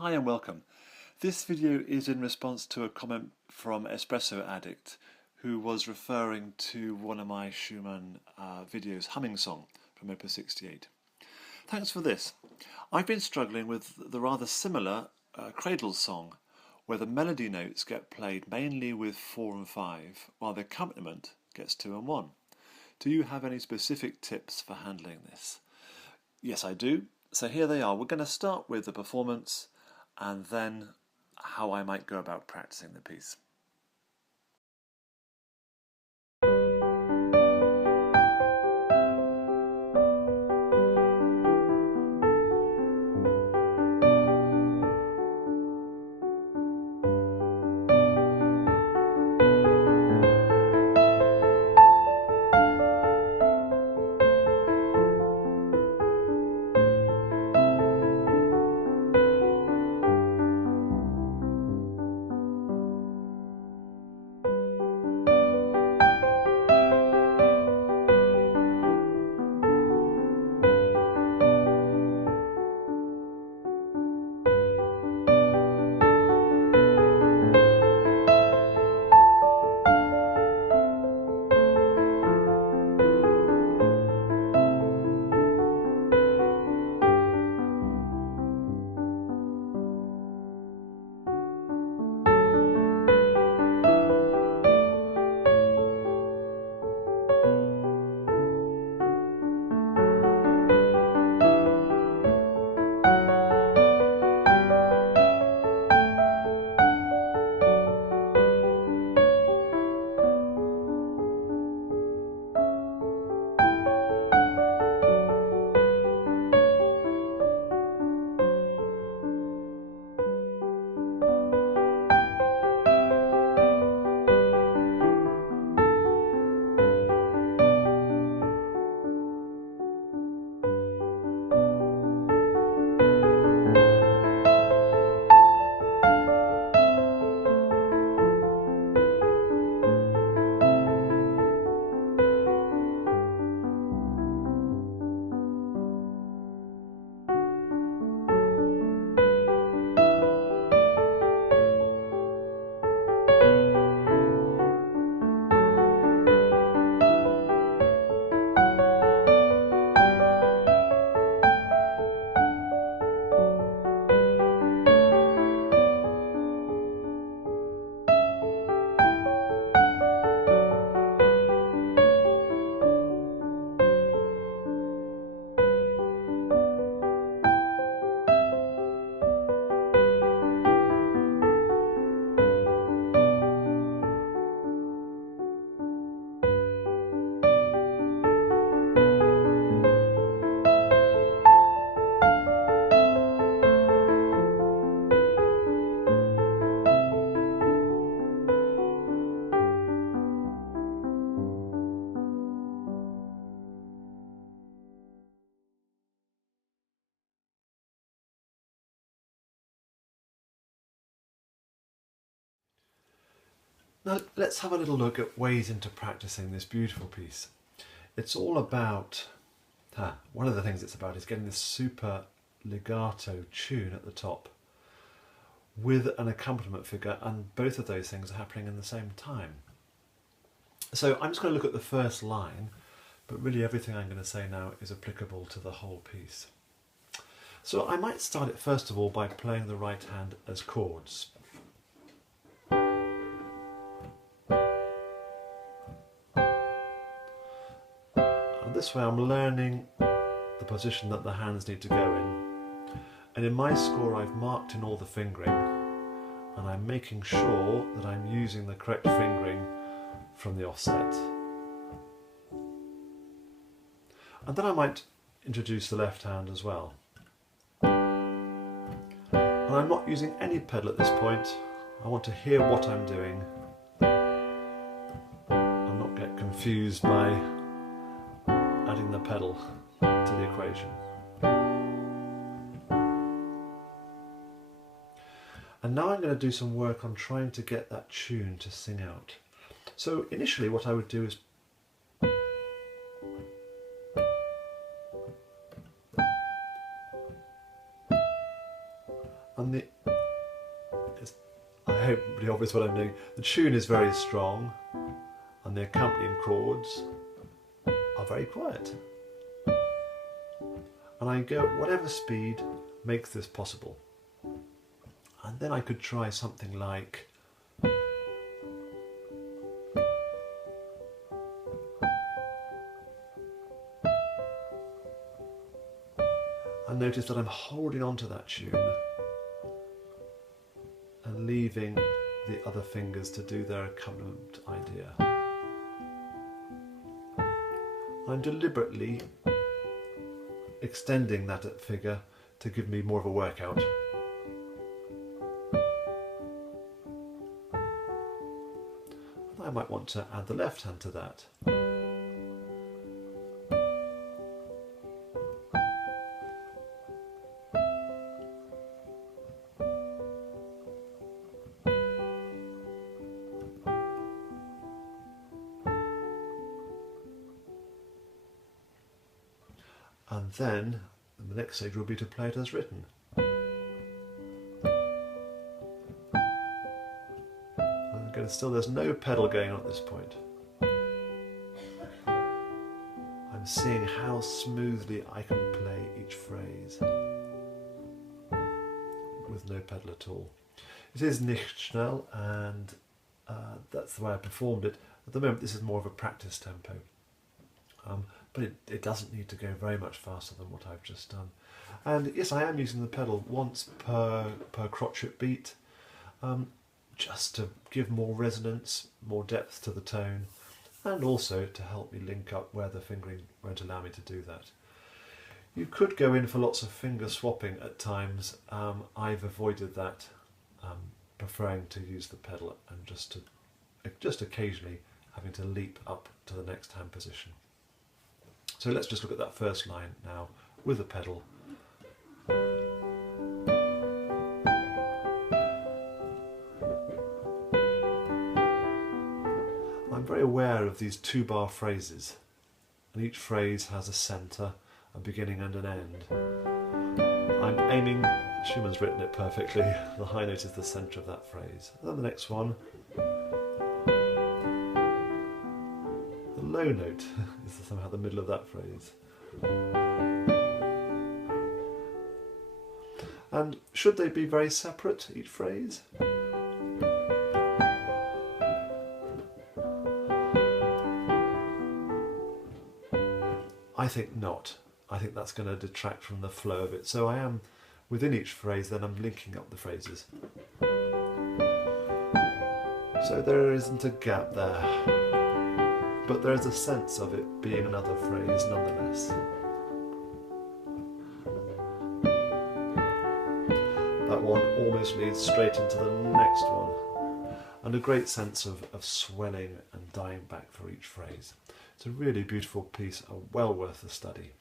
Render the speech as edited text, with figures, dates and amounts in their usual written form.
Hi and welcome. This video is in response to a comment from Espresso Addict, who was referring to one of my Schumann videos, Humming Song from Opus 68. Thanks for this. I've been struggling with the rather similar Cradle Song, where the melody notes get played mainly with 4 and 5, while the accompaniment gets 2 and 1. Do you have any specific tips for handling this? Yes, I do. So here they are. We're going to start with the performance and then how I might go about practicing the piece. Now let's have a little look at ways into practicing this beautiful piece. It's all about, one of the things it's about is getting this super legato tune at the top with an accompaniment figure, and both of those things are happening in the same time. So I'm just going to look at the first line, but really everything I'm going to say now is applicable to the whole piece. So I might start it first of all by playing the right hand as chords. This way I'm learning the position that the hands need to go in, and in my score I've marked in all the fingering, and I'm making sure that I'm using the correct fingering from the offset. And then I might introduce the left hand as well. And I'm not using any pedal at this point. I want to hear what I'm doing and not get confused by adding the pedal to the equation. And now I'm going to do some work on trying to get that tune to sing out. So initially what I would do is And I hope it's pretty obvious what I'm doing. The tune is very strong and the accompanying chords are very quiet. And I go at whatever speed makes this possible. And then I could try something like and notice that I'm holding on to that tune and leaving the other fingers to do their accompaniment idea. I'm deliberately extending that figure to give me more of a workout. I might want to add the left hand to that. And then the next stage will be to play it as written. And again, still there's no pedal going on at this point. I'm seeing how smoothly I can play each phrase with no pedal at all. It is nicht schnell, and that's the way I performed it. At the moment this is more of a practice tempo. But it doesn't need to go very much faster than what I've just done. And yes, I am using the pedal once per crotchet beat, just to give more resonance, more depth to the tone, and also to help me link up where the fingering won't allow me to do that. You could go in for lots of finger swapping at times. I've avoided that, preferring to use the pedal and just occasionally having to leap up to the next hand position. So let's just look at that first line now with the pedal. I'm very aware of these 2-bar phrases, and each phrase has a centre, a beginning and an end. I'm aiming, Schumann's written it perfectly, the high note is the centre of that phrase. And then the next one, low note is somehow the middle of that phrase. And should they be very separate, each phrase? I think not. I think that's going to detract from the flow of it. So I am, within each phrase, then I'm linking up the phrases. So there isn't a gap there. But there is a sense of it being another phrase nonetheless. That one almost leads straight into the next one, and a great sense of swelling and dying back for each phrase. It's a really beautiful piece, well worth the study.